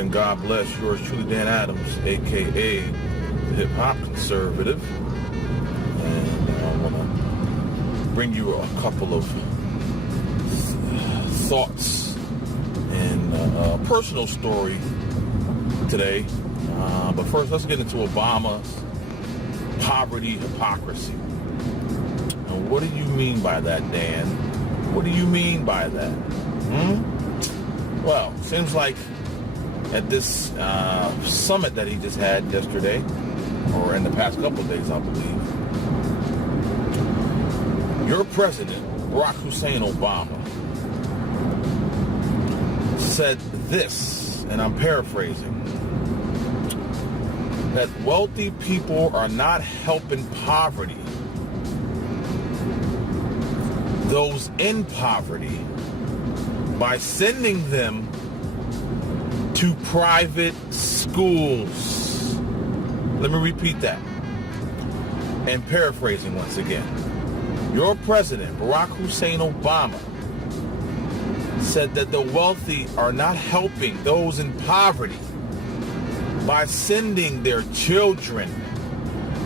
and God bless yours truly, Dan Adams, a.k.a. the hip-hop conservative. And I want to bring you a couple of thoughts and a personal story today. But first, let's get into Obama's poverty hypocrisy. And what do you mean by that, Dan? What do you mean by that? Well, seems like at this summit that he just had yesterday, or in the past couple of days, I believe, your president, Barack Hussein Obama, said this, and I'm paraphrasing, that wealthy people are not helping poverty, those in poverty, by sending them to private schools. Let me repeat that. And paraphrasing once again. Your president, Barack Hussein Obama, said that the wealthy are not helping those in poverty by sending their children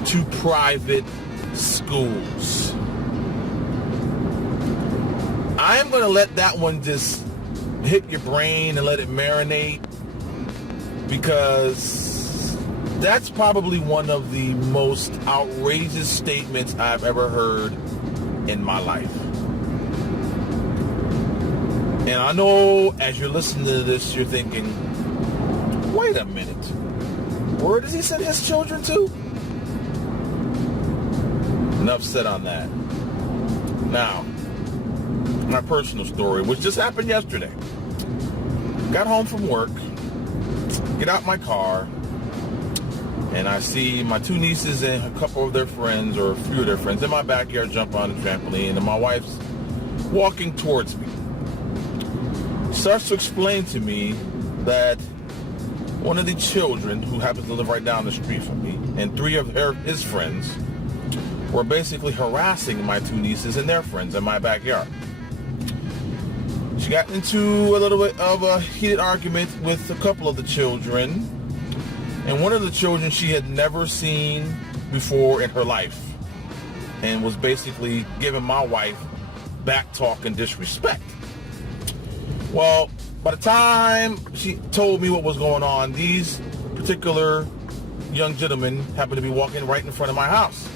to private schools. I am going to let that one just hit your brain and let it marinate, because that's probably one of the most outrageous statements I've ever heard in my life. And I know as you're listening to this, you're thinking, wait a minute, where does he send his children to? Enough said on that. Now, my personal story, which just happened yesterday. Got home from work, get out my car, and I see my two nieces and a couple of their friends, or a few of their friends, in my backyard jump on the trampoline, and my wife's walking towards me. Starts to explain to me that one of the children, who happens to live right down the street from me, and three of his friends, were basically harassing my two nieces and their friends in my backyard. She got into a little bit of a heated argument with a couple of the children, and one of the children she had never seen before in her life, and was basically giving my wife back talk and disrespect. Well, by the time she told me what was going on, these particular young gentlemen happened to be walking right in front of my house.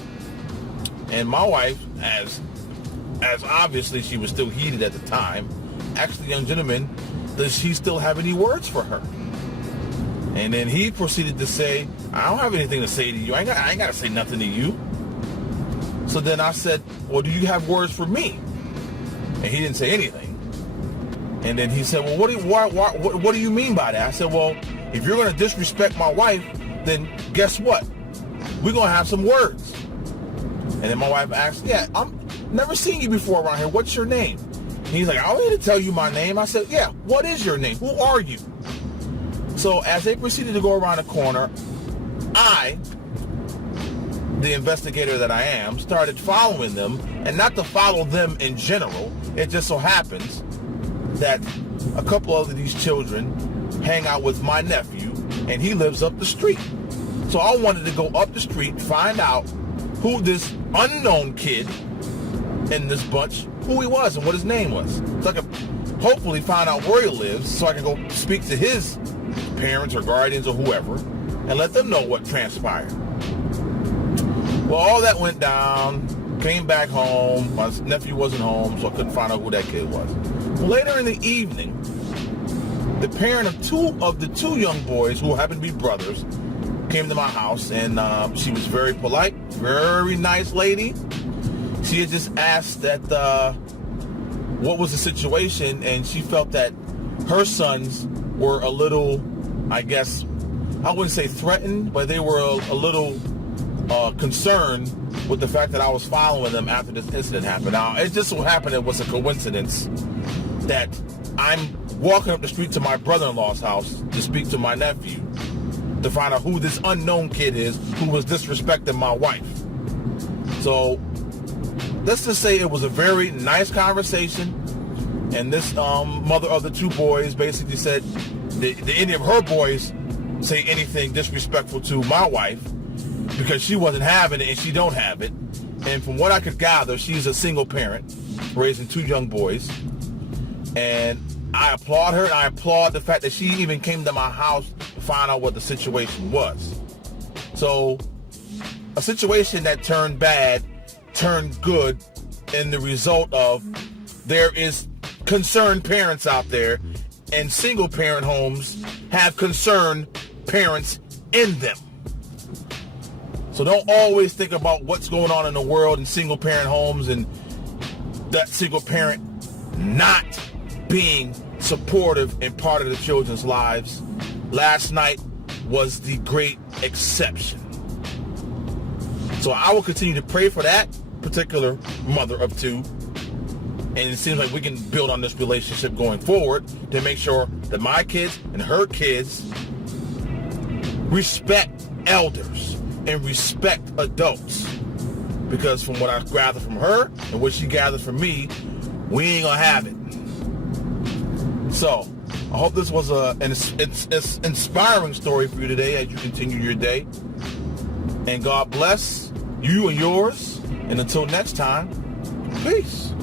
And my wife, as obviously she was still heated at the time, asked the young gentleman, does she still have any words for her? And then he proceeded to say, I don't have anything to say to you. I ain't got to say nothing to you. So then I said, well, do you have words for me? And he didn't say anything. And then he said, well, what do you mean by that? I said, well, if you're going to disrespect my wife, then guess what? We're going to have some words. And then my wife asked, yeah, I'm never seen you before around here. What's your name? He's like, I don't need to tell you my name. I said, yeah, what is your name? Who are you? So as they proceeded to go around the corner, I, the investigator that I am, started following them, and not to follow them in general. It just so happens that a couple of these children hang out with my nephew, and he lives up the street. So I wanted to go up the street, find out who this unknown kid in this bunch, who he was and what his name was. So I could hopefully find out where he lives, so I can go speak to his parents or guardians or whoever and let them know what transpired. Well, all that went down, came back home. My nephew wasn't home, so I couldn't find out who that kid was. Later in the evening, the parent of the two young boys, who happened to be brothers, came to my house, and she was very polite, very nice lady. She had just asked that what was the situation, and she felt that her sons were a little, I guess, I wouldn't say threatened, but they were a little concerned with the fact that I was following them after this incident happened. Now, it just so happened it was a coincidence that I'm walking up the street to my brother-in-law's house to speak to my nephew to find out who this unknown kid is who was disrespecting my wife. So let's just say it was a very nice conversation, and this mother of the two boys basically said, did any of her boys say anything disrespectful to my wife, because she wasn't having it and she don't have it. And from what I could gather, she's a single parent raising 2 young boys. And I applaud her, and I applaud the fact that she even came to my house to find out what the situation was. So a situation that turned bad turned good, and the result of there is concerned parents out there, and single parent homes have concerned parents in them. So don't always think about what's going on in the world in single parent homes and that single parent not being supportive and part of the children's lives. Last night was the great exception. So I will continue to pray for that particular mother of 2. And it seems like we can build on this relationship going forward to make sure that my kids and her kids respect elders and respect adults. Because from what I gather from her and what she gathers from me, we ain't gonna have it. So I hope this was an inspiring story for you today as you continue your day. And God bless you and yours. And until next time, peace.